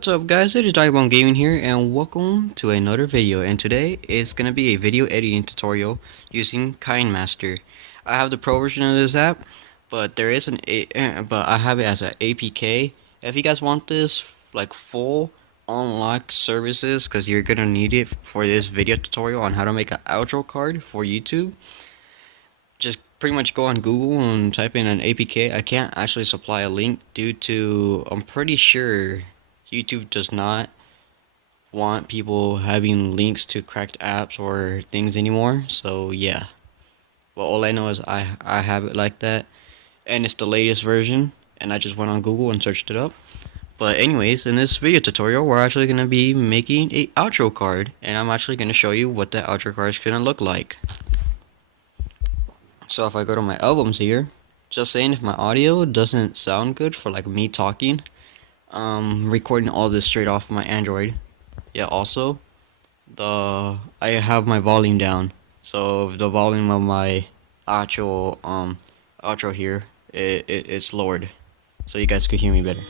What's up guys, it is Diamond Gaming here and welcome to another video, and today is going to be a video editing tutorial using Kinemaster. I have the pro version of this app, but there is but I have it as an APK. If you guys want this like full unlocked services, because you're going to need it for this video tutorial on how to make an outro card for YouTube, just pretty much go on Google and type in an APK. I can't actually supply a link due to, I'm pretty sure YouTube does not want people having links to cracked apps or things anymore. So yeah, well, all I know is I have it like that, and it's the latest version, and I just went on Google and searched it up. But anyways, in this video tutorial we're actually going to be making a outro card, and I'm actually going to show you what that outro card is going to look like. So if I go to my albums here, just saying, if my audio doesn't sound good for like me talking, recording all this straight off my Android. Yeah, also I have my volume down, so the volume of my actual outro here, it's lowered, so you guys could hear me better.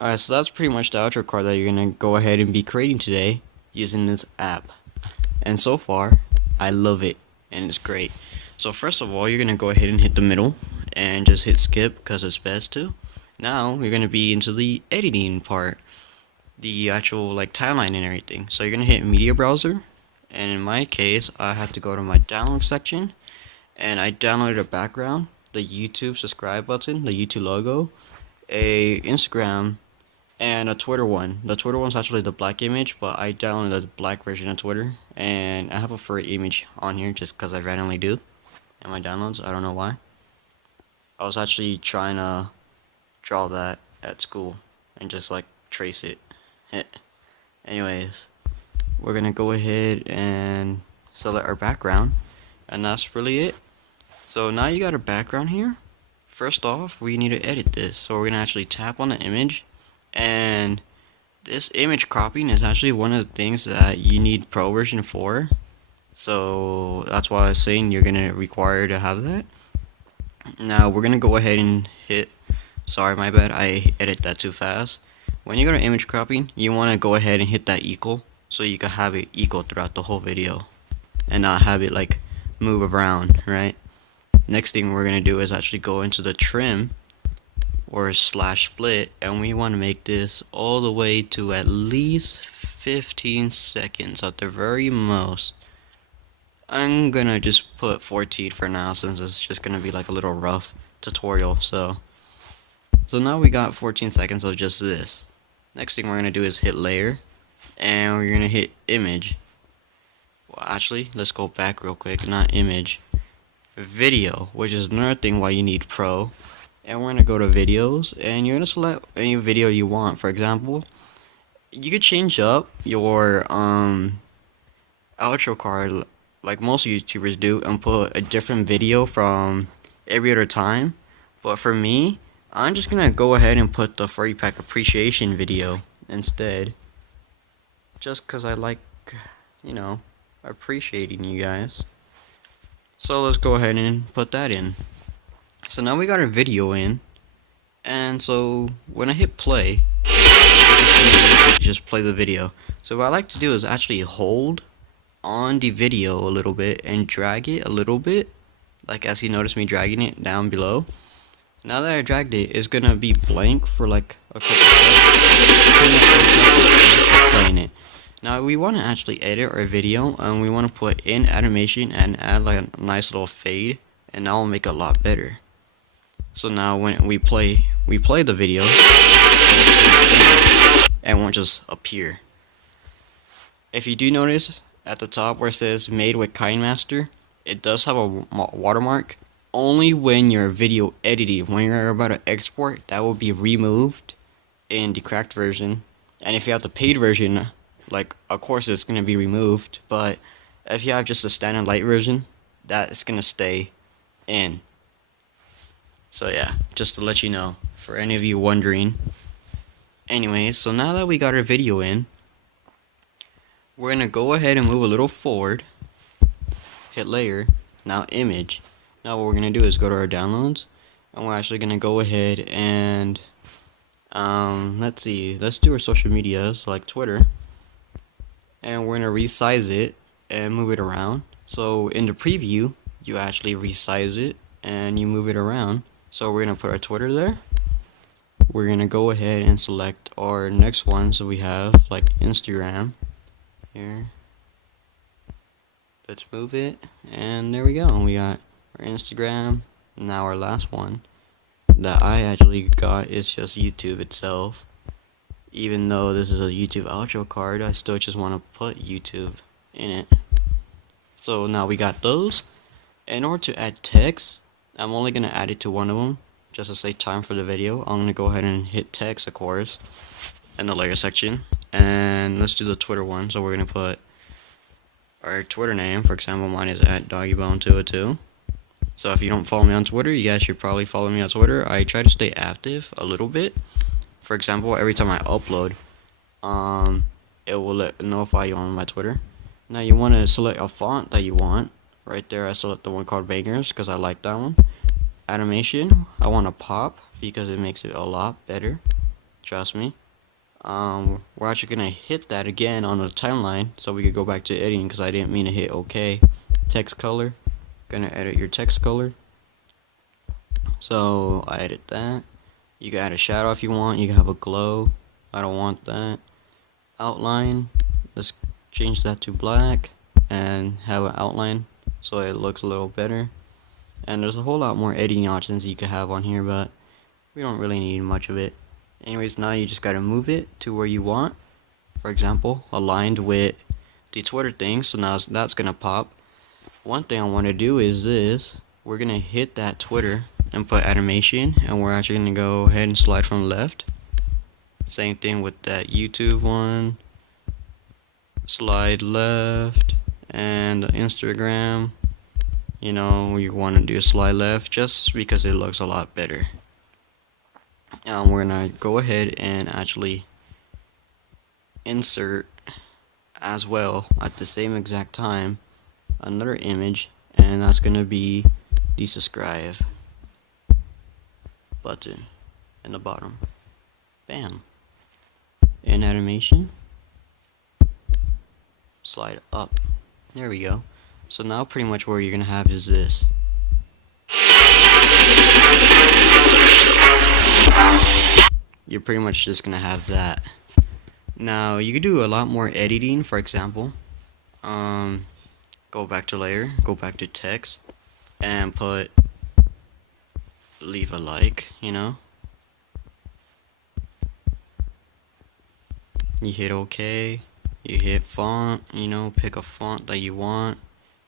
Alright, so that's pretty much the outro card that you're gonna go ahead and be creating today using this app. And so far, I love it, and it's great. So first of all, you're gonna go ahead and hit the middle and just hit skip because it's best to. Now you're gonna be into the editing part, the actual like timeline and everything. So you're gonna hit media browser, and in my case I have to go to my download section, and I downloaded a background, the YouTube subscribe button, the YouTube logo, a Instagram, and a Twitter one. The Twitter one's actually the black image, but I downloaded the black version of Twitter, and I have a furry image on here just because I randomly do in my downloads. I don't know why. I was actually trying to draw that at school and just like trace it. Anyways, we're gonna go ahead and select our background, and that's really it. So now you got a background here. First off, we need to edit this, so we're gonna actually tap on the image, and this image cropping is actually one of the things that you need pro version for. So that's why I was saying you're gonna require to have that. Now we're gonna go ahead and hit, sorry my bad, I edit that too fast. When you go to image cropping, you want to go ahead and hit that equal, so you can have it equal throughout the whole video and not have it like move around, right? Next thing we're gonna do is actually go into the trim or slash split, and we want to make this all the way to at least 15 seconds at the very most. I'm gonna just put 14 for now, since it's just gonna be like a little rough tutorial. So now we got 14 seconds of just this. Next thing we're gonna do is hit layer, and we're gonna hit image. Well, actually, let's go back real quick. Not image, video, which is another thing why you need pro. And we're gonna go to videos, and you're gonna select any video you want. For example, you could change up your outro card like most YouTubers do and put a different video from every other time. But for me, I'm just gonna go ahead and put the FURRYPACK appreciation video instead, just cause I like, you know, appreciating you guys. So let's go ahead and put that in. So now we got our video in, and so when I hit play, it's just play the video. So what I like to do is actually hold on the video a little bit and drag it a little bit, like as you notice me dragging it down below. Now that I dragged it, it's gonna be blank for like a couple seconds, playing it. Now we want to actually edit our video, and we want to put in animation and add like a nice little fade, and that will make it a lot better. So now when we play the video, and won't just appear. If you do notice at the top where it says made with Kinemaster, it does have a watermark. Only when you're video editing, when you're about to export, that will be removed in the cracked version. And if you have the paid version, like, of course it's going to be removed, but if you have just a standard light version, that is going to stay in. So yeah, just to let you know, for any of you wondering. Anyways, so now that we got our video in, we're going to go ahead and move a little forward, hit layer, Now image. Now what we're gonna do is go to our downloads, and we're actually gonna go ahead and let's see, let's do our social medias like Twitter, and we're gonna resize it and move it around. So in the preview, you actually resize it and you move it around. So we're gonna put our Twitter there. We're gonna go ahead and select our next one. So we have like Instagram here. Let's move it, and there we go. We got our Instagram. Now our last one that I actually got is just YouTube itself. Even though this is a YouTube outro card, I still just want to put YouTube in it. So now we got those. In order to add text, I'm only going to add it to one of them, just to save time for the video. I'm going to go ahead and hit text, of course, in the layer section. And let's do the Twitter one. So we're going to put our Twitter name. For example, mine is @doggybone202. So if you don't follow me on Twitter, you guys should probably follow me on Twitter. I try to stay active a little bit. For example, every time I upload, it will notify you on my Twitter. Now you want to select a font that you want. Right there, I select the one called Bangers because I like that one. Animation, I want to pop because it makes it a lot better. Trust me. We're actually gonna hit that again on the timeline so we could go back to editing because I didn't mean to hit OK. Text color, gonna edit your text color. So I edit that. You can add a shadow if you want. You can have a glow. I don't want that. Outline, let's change that to black and have an outline so it looks a little better. And there's a whole lot more editing options you could have on here, but we don't really need much of it. Anyways, now you just gotta move it to where you want. For example, aligned with the Twitter thing, so now that's gonna pop. One thing I want to do is this. We're gonna hit that Twitter and put animation, and we're actually gonna go ahead and slide from left. Same thing with that YouTube one. Slide left, and Instagram. You know, you want to do a slide left just because it looks a lot better. We're gonna go ahead and actually insert as well at the same exact time another image, and that's gonna be the subscribe button in the bottom. Bam. In animation, slide up. There we go. So now pretty much what you're gonna have is this. You're pretty much just gonna have that. Now you can do a lot more editing. For example, go back to layer, go back to text, and put leave a like, you know. You hit OK, you hit font, you know, pick a font that you want,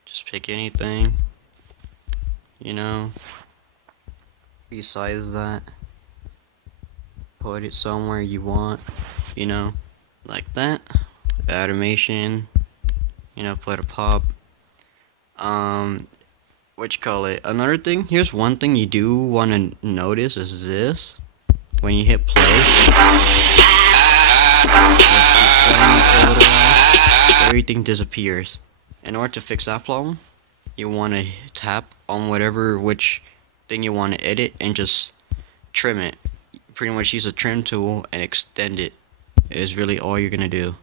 just pick anything, you know, resize that, put it somewhere you want, you know, like that. Animation, you know, put a pop. What you call it? Another thing, here's one thing you do want to notice is this. When you hit play, everything disappears. In order to fix that problem, you want to tap on which thing you want to edit and just trim it. Pretty much use a trim tool and extend it. Is really all you're gonna do.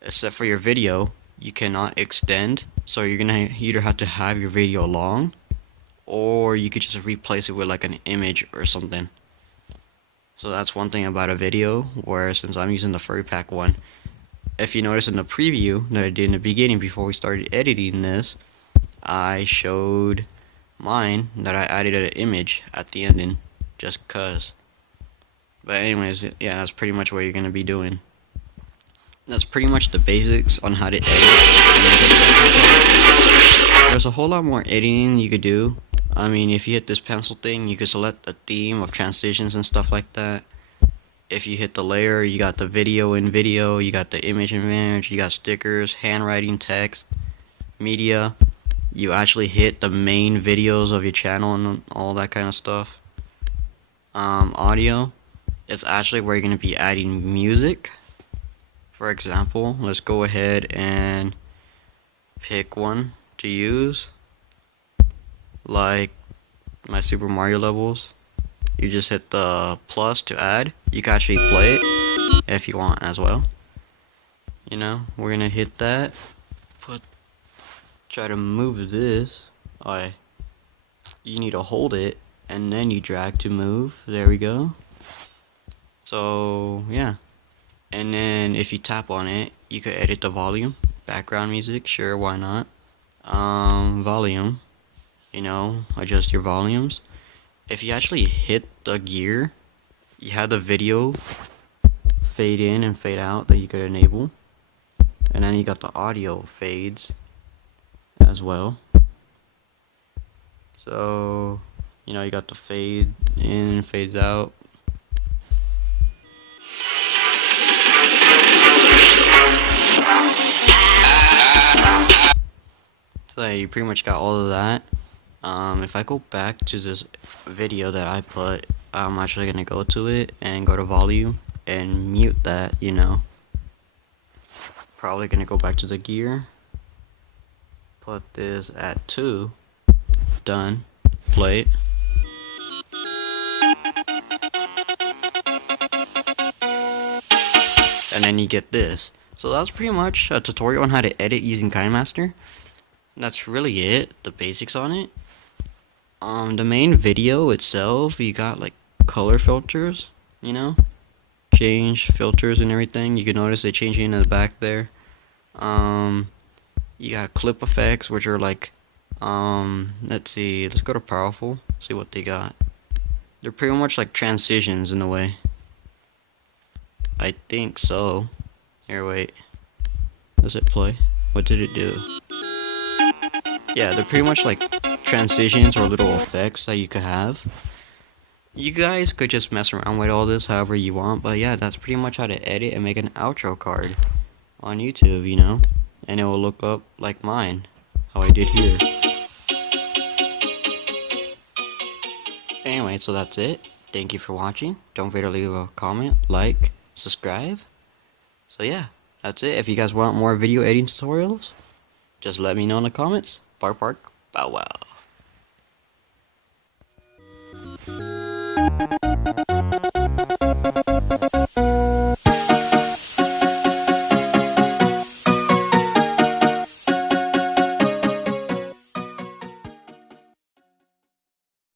Except for your video, you cannot extend, so you're gonna either have to have your video long, or you could just replace it with like an image or something. So that's one thing about a video, where since I'm using the FURRYPACK one, if you notice in the preview that I did in the beginning before we started editing this, I showed mine that I added an image at the ending, just cause. But anyways, yeah, that's pretty much what you're gonna be doing. That's pretty much the basics on how to edit. There's a whole lot more editing you could do. I mean, if you hit this pencil thing, you could select a theme of transitions and stuff like that. If you hit the layer, you got the video in video, you got the image in image, you got stickers, handwriting, text, media. You actually hit the main videos of your channel and all that kind of stuff. Audio, it's actually where you're going to be adding music. For example, let's go ahead and pick one to use. like my Super Mario levels. You just hit the plus to add. You can actually play it if you want as well. You know, we're gonna hit that. Try to move this. Alright. You need to hold it and then you drag to move. There we go. So yeah. And then if you tap on it, you could edit the volume. Background music, sure, why not? Volume. You know, adjust your volumes. If you actually hit the gear, you have the video fade in and fade out that you could enable. And then you got the audio fades as well. So, you know, you got the fade in, fades out. So you pretty much got all of that. If I go back to this video that I put, I'm actually gonna go to it and go to volume and mute that, you know. Probably gonna go back to the gear. Put this at 2. Done. Play it. And then you get this. So that's pretty much a tutorial on how to edit using Kinemaster. That's really it, the basics on it. The main video itself, you got like color filters, you know, change filters and everything. You can notice they changing in the back there. You got clip effects, which are like, let's see, let's go to powerful, see what they got. They're pretty much like transitions in a way. I think so. Here, wait. Does it play? What did it do? Yeah, they're pretty much like transitions or little effects that you could have. You guys could just mess around with all this however you want, but yeah, that's pretty much how to edit and make an outro card on YouTube, you know? And it will look up like mine, how I did here. Anyway, so that's it. Thank you for watching. Don't forget to leave a comment, like, subscribe. So yeah, that's it. If you guys want more video editing tutorials, just let me know in the comments. Park, bow wow.